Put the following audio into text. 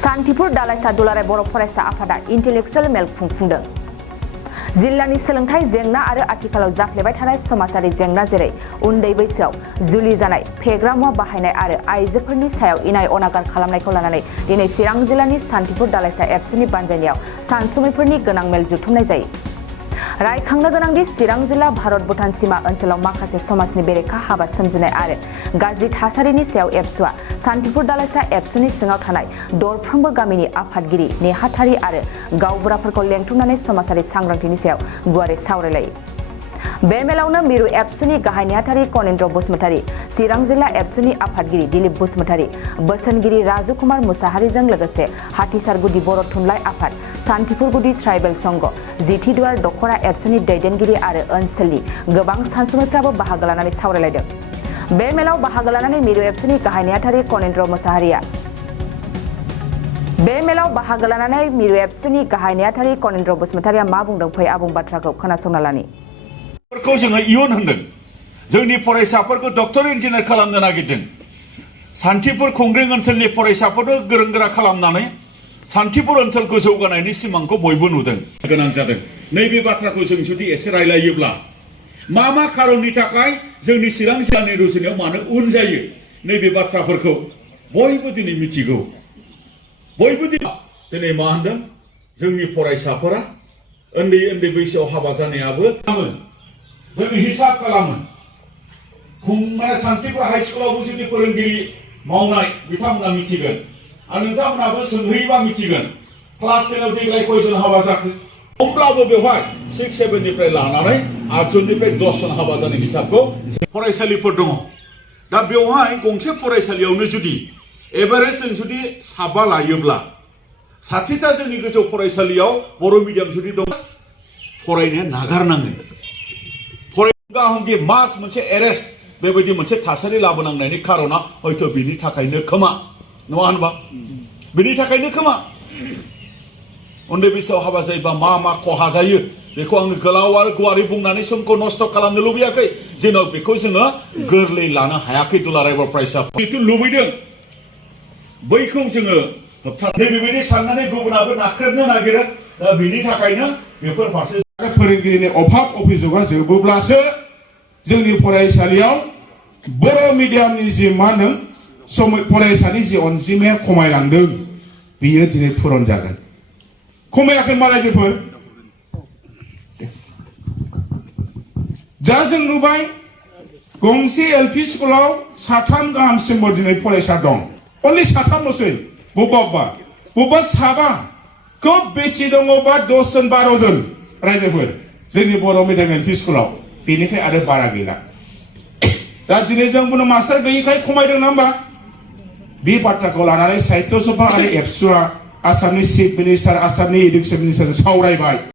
सान्तिपुर दालाइसा दुलाराय बर' फरायसा आफादा इन्टेलेक्सुवेल मेल खुंफुंदों। जिल्लानि सोलोंथाइ जेंना आरो आथिखालाव जाफ्लेबाय थानाय समाजारि जेंना जेरै उन्दै बैसोआव जुलि जानाय, फेग्रा मुवा बाहायनाय आरो आइजोफोरनि सायाव इनाय अनागार खालामनायखौ लानानै दिनै चिरां जिल्लानि सान्तिपुर दालाइसा एबसुनि बानजायनायाव सानसुमैफोरनि गोनां मेल जुथुमनाय जायो। रायखांनो गोनांदि चिरां जिल्ला भारत भुटान सीमा ओनसोलाव माखासे समाजनि बेरेखा हाबा सोमजिनाय आरो गाज्रि थासारिनि सायाव एबसुआ सान्तिपुर दालाइसा एबसुनि सिङाव थानाय दरफ्रोमबो गामिनि आफादगिरि, नेहाथारि आरो गावबुराफोरखौ लेंथुमनानै समाजारि सांग्रांथिनि सायाव गुवारै सावरायलायो। बे मेलावनो मिरु एबसुनि गाहाय नेहाथारि कनिन्द्र बसुमतारी, चिरां जिल्ला एबसुनि आफादगिरि दिलीप बसुमतारी, बोसोनगिरि राजु कुमार मुसाहारिजों लोगोसे हाथिसारगुदि बर' थुनलाइ आफाद, सान्तिपुरगुदि ट्राइबेल संघ, जिथिदुवार दखरा एबसुनि दैदेनगिरि आरो ओनसोलनि गोबां सानसुमैफ्राबो बाहागो लानानै सावरायलायदों। बे मेलाव बाहागो लानानै मिरु एबसुनि गाहाय नेहाथारि कनिन्द्र मुसाहारिया बसुमतारिया मा बुंदों फै आबुं बाथ्राखौ खोनासंना लानि। जोङो इयुन होनदों, जोंनि फरायसाफोरखौ डक्टर इन्जिनियार खालामनो नागिरदों। सान्तिपुर खुंग्रिं ओनसोलनि फरायसाफोरखौ गोरों गोरा खालामनानै सान्तिपुर ओनसोलखौ जौगानायनि सिमांखौ बयबो नुदों गोनां जादों। नैबे बाथ्राखौ जों जुदि एसे रायलायोब्ला मा खारननि थाखाय जोंनि चिरां जिल्लानि रुजुनायाव मानो उन जायो, नैबे बाथ्राफोरखौ बयबो दिनै मिथिगौ। बयबो दिनै मा होनदों, जोंनि फरायसाफोरा उन्दै बैसोआव हाबा जानायाबो जों हिसाब खालामो। सान्तिपुर हाई स्कुलावबो जुदि फोरोंगिरि मावनाय बिथांमोना मिथिगोन आरो नोंथांमोनाबो सोंहैयोबा मिथिगोन क्लास 10आव देग्लाय कयजन हाबा जाखो। होमब्लाबो बेवहाय 6-7 निफ्राय लानानै 8 जननिफ्राय 10 जन हाबा जानाय हिसाबखौ फरायसालिफोर दङ। दा बेवहाय गंसे फरायसालियावनो जुदि एभारेज जों जुदि 7 लायोब्ला 60टा जोंनि गोजौ फरायसालियाव बर' मिडियाम जुदि दं, फरायनो नागारनाङो। फरायनो मास मोनसे एरेस्ट बेबायदि मोनसे थासारि लाबोनांनायनि खारना हयथ' बिनि थाखायनो खोमा, नङा होनबा? बिनि थाखायनो खोमा उन्दै बैसोआव हाबा जायोबा मा खहा जायो बेखौ आङो गोलाव आरो गुवारै बुंनानै समखौ नस्थ' खालामनो लुबैयाखै। जेन' बेखौ जोङो गोरलै लानो हायाखै। दुलाराय बर' फरायसा जिथु लुबैदों बैखौ जोङो होबथानो बेबायदि साननानै गुबुनाबो नाख्रेबनो नागिरो। दा बिनि थाखायनो बेफोर फारसे फोरोंगिरिनि अभाब अभिजोगा जोबोब्लासो जोंनि फरायसालियाव बर' मिडियामनि जि मा होनो फरायसानि जि अनजिमाया खमायलांदों बियो दिनै पुरन जागोन। खमायाखै मालायफोर। दा जों नुबाय गंसे एलपि स्कुलाव 3 गाहामसिमबो दिनै फरायसा दं। अनलि 3ल'सै। बबेबा 7 खोब बेसि दङबा 10 जन 12 जन रायजोफोर जोंनि बर' मिडियाम एलपि स्कुलाव, बेनिफ्राय आरो बारा गैला। दा दिनै जों बुंनो मास्टार गैयिखाय खमायदों ना होमबा? बे बाथ्राखौ लानानै साहित्य सभा आरो एबसुआ आसामनि चिफ मिनिस्टार, आसामनि इडुकेसन मिनिस्टारजों सावरायबाय।